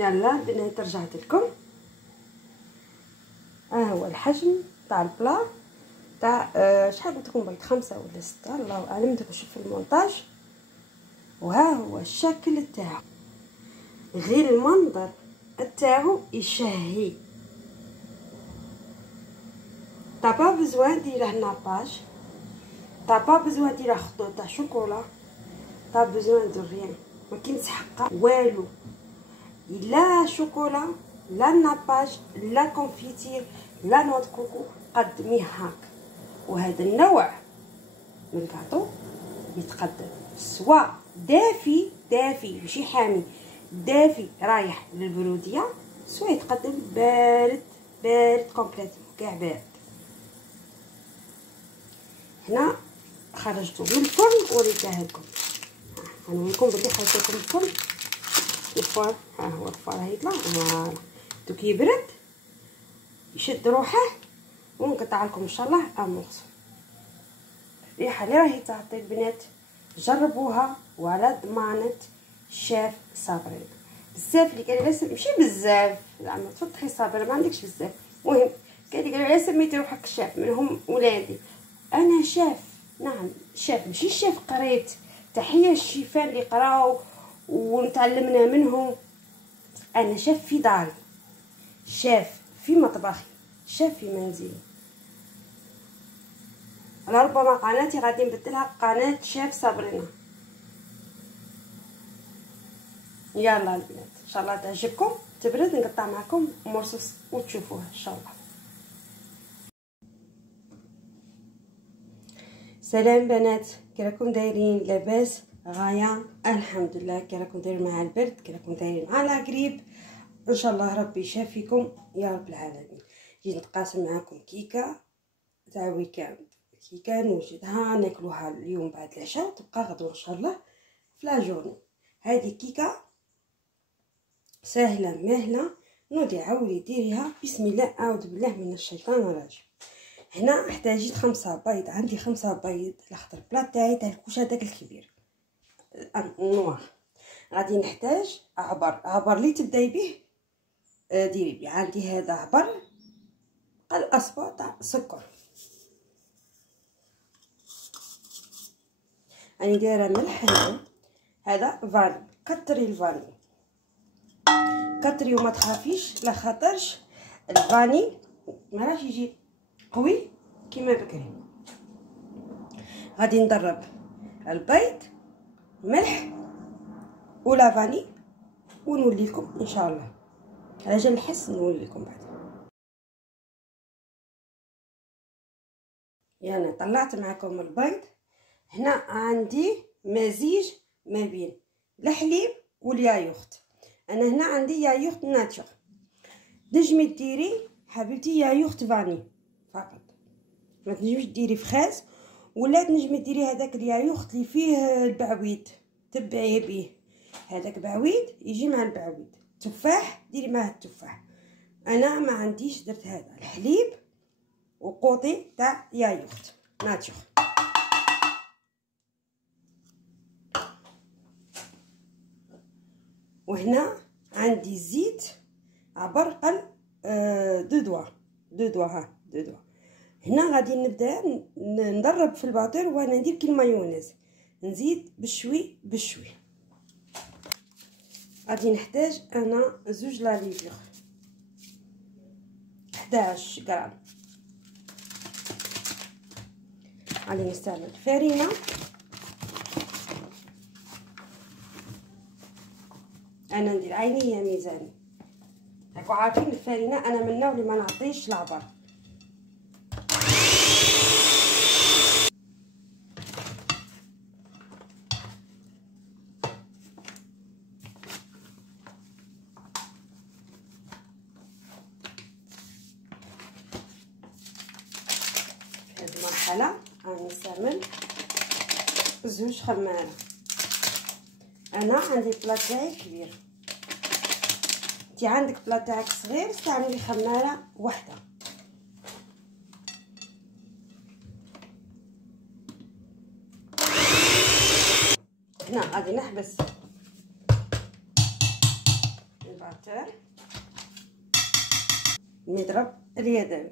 يلا البنات رجعت لكم. هو الحجم تاع البلا تاع شحال قلت لكم بغيت 5 ولا 6 الله اعلم. دابا نشوف في المونتاج. وها هو الشكل تاعو، غير المنظر تاعو يشهي. تا با بزوان ديره ناباج، تا با بزوان ديره خطوط تاع شوكولا، تا بزوان دو ريان، ما كاينش حقه والو، لا شوكولا لا ناباج لا كونفيتير لا نوت كوكو. قدميه هاك. وهذا النوع من الكاطو يتقدم سواء دافي ماشي حامي، دافي رايح للبروديه، سواء يتقدم بارد كومبليتوم كاع بارد. هنا خرجته من الفرن وريتها لكم. غنوريكم بلي خرجت لكم الفرن. الفار ها هو الفار هيطلع. فوالا دوك يبرد يشد روحه ونقطع لكم ان شاء الله امورسو. الريحه اللي راهي تعطي البنات جربوها وعلى ضمانه الشيف صابرين. بزاف اللي قالوا لي ماشي بزاف زعما تفطحي صابر ما عندكش بزاف، المهم قالوا لي سميتي روحك شيف منهم ولادي. انا شيف، نعم شيف ماشي شيف قريت. تحيه الشيفان اللي قراو ونتعلمنا منهم. انا شيف في داري، شيف في مطبخي، شيف في منزلي. انا ربما قناتي غادي نبدلها قناه شيف صابرينا. يلا البنات ان شاء الله تعجبكم، تبرد نقطع معكم مرصوص وتشوفوها ان شاء الله. سلام بنات، كي راكم دايرين؟ لاباس غايه الحمد لله. كي راكم دايرين مع البرد؟ كي راكم دايرين مع لاكريب؟ ان شاء الله ربي يشافيكم يا رب العالمين. جيت نتقاسم معكم كيكه تاع ويكاند، كيكه نوجدها ناكلوها اليوم بعد العشاء وتبقى غدوه ان شاء الله في لا جورني. هذه كيكه سهله ماهله، نوضي عاودي ديريها. بسم الله اعوذ بالله من الشيطان الرجيم. هنا احتاجيت 5 بيض، عندي 5 بيض لاخطر بلاط تاعي تاع الكوش هذاك الكبير نوار. غادي نحتاج عبر اللي تبداي به ديري بيه. عندي هذا عبر قل اصبع تاع سكر، راني دايره ملح. هذا فاني، كتري الفاني كتري وما تخافيش لا خاطرش الفاني ما راهش يجي قوي كيما بكري. غادي ندرب البيض ملح ولا فاني ونولي لكم ان شاء الله. على جال نحس نولي لكم بعد. يعني طلعت معكم البيض. هنا عندي مزيج ما بين الحليب واليايوخت. انا هنا عندي يايوخت ناتشور. تنجمي ديري حبيبتي يايوخت فاني فقط، ما تنجميش ديري فخاز، ولا تنجمي ديري هذاك اليايوخت اللي فيه البعويد تبعي به. هذاك بعويد يجي مع البعويد. تفاح ديري معاه التفاح. انا ما عنديش، درت هذا الحليب وقوطي تاع يايوخت ناتشور. وهنا عندي زيت عبر قل دو دوا ها دو دوا. هنا غادي نبدا ندرب في الباطير وانا ندير كي المايونيز، نزيد بشوي بشوي. غادي نحتاج انا 2 لاليفر 11 غرام. غادي نستعمل فرينه. انا ندير عيني هي ميزاني. راكو عارفين الفرينه انا من النوع اللي ما نعطيش العبر. في هذه المرحله انا نستعمل 2 خماره. انا عندي بلاط تاعي كبير، انتي عندك بلاط تاعك صغير استعملي خماره واحده. هنا غادي نحبس الجراتور، المضرب اليدوي.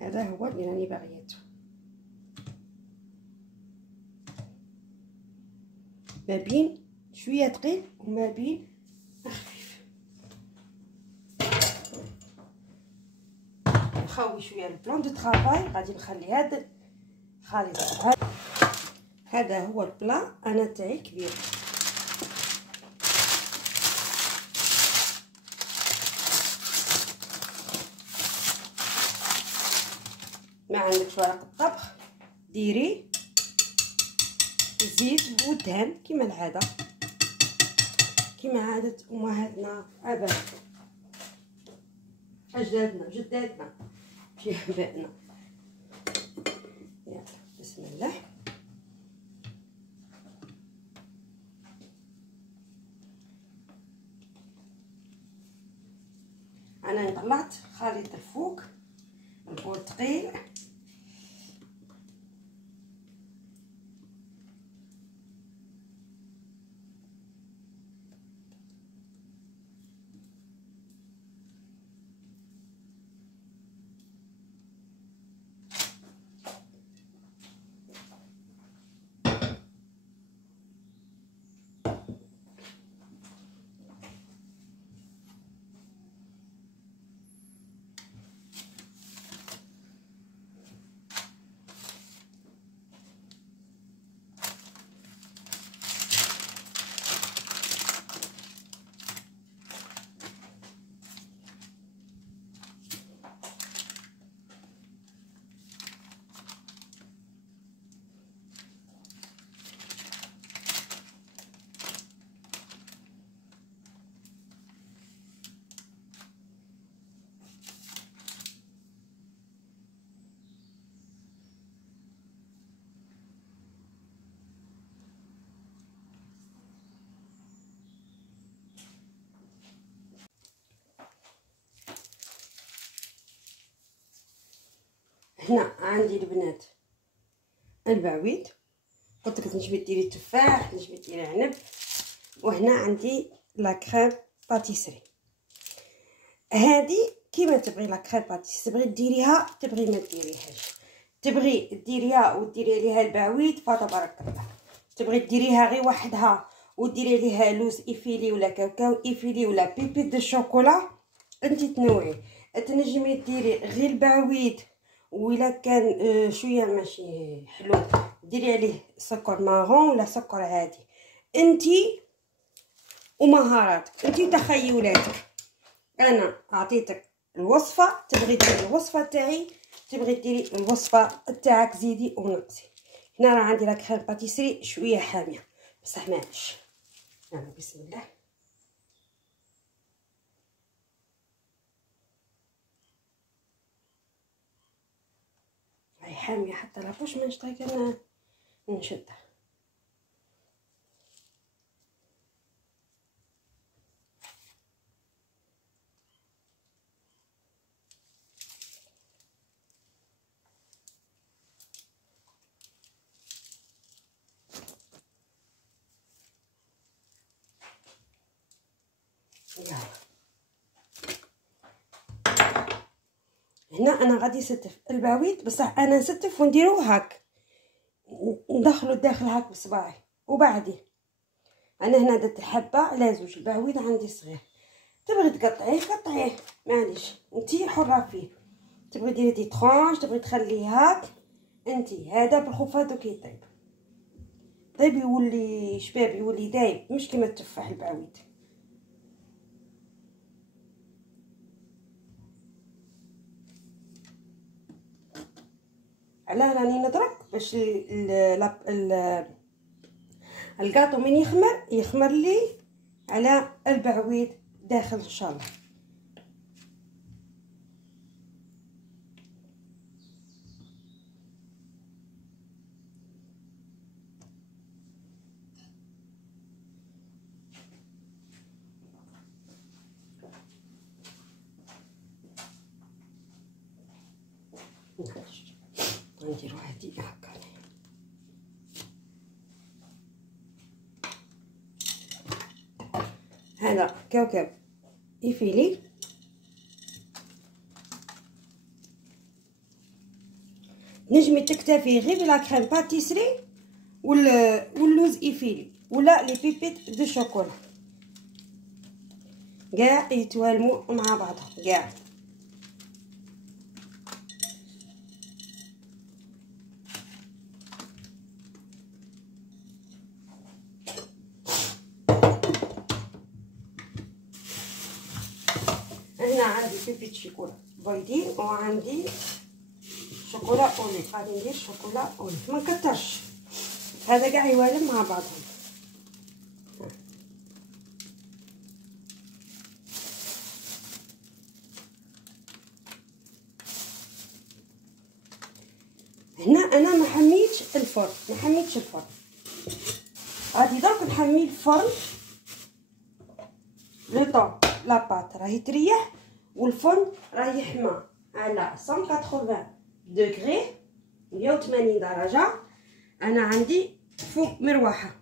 هذا هو اللي راني باغيته، ما بين شويه ثقيل وما بين خفيف. نخوي شويه البلان دو طرافاي، غادي نخلي هذا الخليط. هذا هو البلا انا تاعي كبير. ما عندكش ورق الطبخ ديري الزيت والدهن كما العاده، كما عاده امهاتنا ابائنا اجدادنا جداتنا في ابائنا. يلا بسم الله. انا طلعت خليط الفوق، البول ثقيل. هنا عندي البنات البعويد، قلت لك نجبد ديري تفاح، نجبد ديري عنب. وهنا عندي لا كريم باتيسري. هذه كيما تبغي لا كريم باتيسري، تبغي ديريها تبغي ما ديريهاش، تبغي ديريها وديري عليها البعويد فتبارك الله، تبغي ديريها غير وحدها وديري عليها لوز ايفيلي ولا كاوكاو ايفيلي ولا بيبي دو شوكولا، انت تنوعي. تنجمي ديري غير البعويد، وإلا كان شويه ماشي حلو ديري عليه سكر مارون ولا سكر عادي، انتي ومهاراتك، انتي وتخيلاتك. انا اعطيتك الوصفه، تبغي ديري الوصفه تاعي، تبغي ديري الوصفه تاعك زيدي ونقصي. هنا راه عندي لا كريم باتيسري شويه حاميه بصح معليش. يلا بسم الله. هاي حاميه حتى لابوش ما نشطيك انا نشدها. هنا انا غادي نستف البعويد، بصح انا نستف ونديرو هاك، ندخلو داخل هاك بصباعي. وبعدين انا هنا درت الحبه على زوج، البعويد عندي صغير، تبغي تقطعيه قطعيه معليش، انتي حره فيه. تبغي ديري دي طرونش، تبغي تخليه هاك انتي. هذا بالخفاض كي يطيب طيب يولي شباب، يولي دايب مش كيما التفاح البعويد. علاه راني نضرب باش الكاطو من يخمر لي على البعويد داخل ان شاء الله. نخرج نديرو هادي هكا. هذا كاوكاو يفيلي، نجمي تكتفي غير بلا كريم باتيسري واللوز يفيلي ولا لي بيبيت دو شوكولا، كاع يتوالموا مع بعضهم كاع. هنا عندي بيبيت شوكولا بيضين وعندي شوكولا اولي، غادي ندير شوكولا اولي ما نكترش، هذا كاع يوالم مع بعضهم. هنا انا ما حميتش الفرن، غادي درك نحمي الفرن لو طون لا بات راهي تريح والفرن راه يحمى على 180 دوغري 180 درجه. انا عندي فوق مروحه.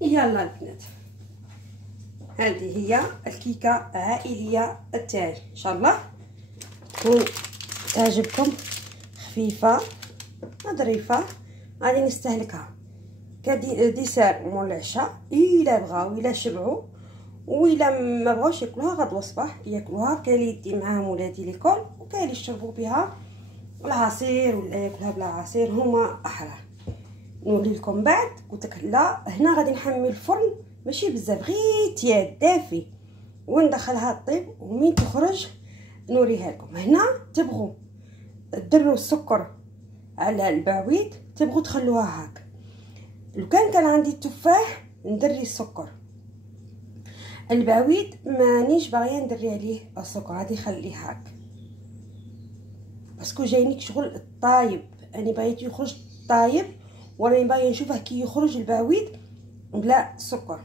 يلا البنات، هذه هي الكيكه العائليه تاعي، ان شاء الله تكون تعجبكم، خفيفه ظريفه. غادي نستهلكها كديسير مول العشاء، الا بغاو الا شبعوا، وإلا ما بغاوش ياكلوها غدوه الصباح ياكلوها. كاين اللي يدي معاهم ولادي ليكول، وكاين اللي يشربوا بها العصير ولا ياكلها بلا عصير، هما احرار. نولي لكم بعد. قلت لك لا، هنا غادي نحمي الفرن ماشي بزاف، غير تياد دافي، وندخلها طيب، ومين تخرج نوريها لكم. هنا تبغوا ديروا السكر على البعويد، تبغوا تخلوها هاك. لو كان عندي التفاح ندري السكر، البعويد مانيش باغيه ندري عليه السكر، غادي نخليه هاك باسكو جاينيك شغل الطايب. انا بغيت يخرج طايب، وراني باغيه نشوفه كي يخرج البعويد بلا سكر.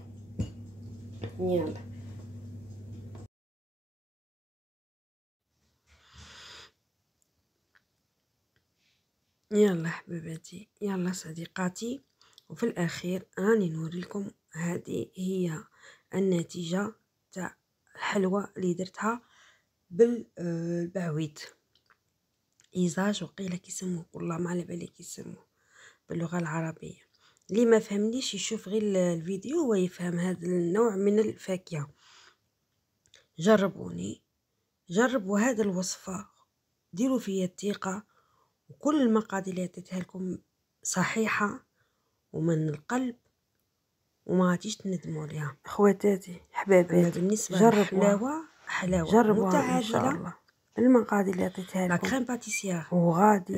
يلا حبيباتي، يلا صديقاتي، وفي الاخير راني نوريلكم هذه هي النتيجه تاع الحلوى اللي درتها بالبعويد. ايزاج وقيله كيسموه، والله ما على بالي كيسموه باللغه العربيه. اللي ما فهمنيش يشوف غير الفيديو ويفهم هذا النوع من الفاكهه. جربوا هذه الوصفه، ديروا فيا الثقه، وكل المقادير اللي عطيتها لكم صحيحه ومن القلب، وما غاديش تندموا عليها. اخواتاتي حباباتي، بالنسبه للحلاوه حلاوه متعادله. المقادير اللي عطيتها لكم، لا كريم باتيسير وغادي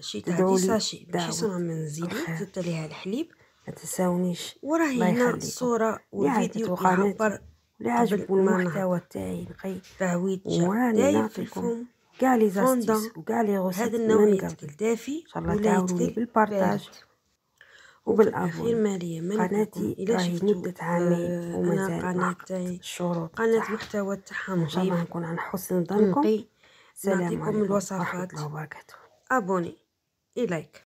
شيتها دي ساشي ماشي صنع منزلي، زدت عليها الحليب، ما تنساونيش. وراهي هنا الصوره والفيديو يعبر اللي عجبو المحتوى تاعي نقي بعويد وراني نعطيكم كاع لي زاستيس وكاع لي غوسيت. هذا النوع يتكل دافي ان شاء الله، تعاونوني بالبارطاج وبالابون. قناتي راهي مدة عامين ومازال ناقص الشروط، قناة محتوى تاعها ان شاء الله نكون عن حسن ظنكم. سلام عليكم الوصفات ورحمة الله وبركاته. ابوني، لايك.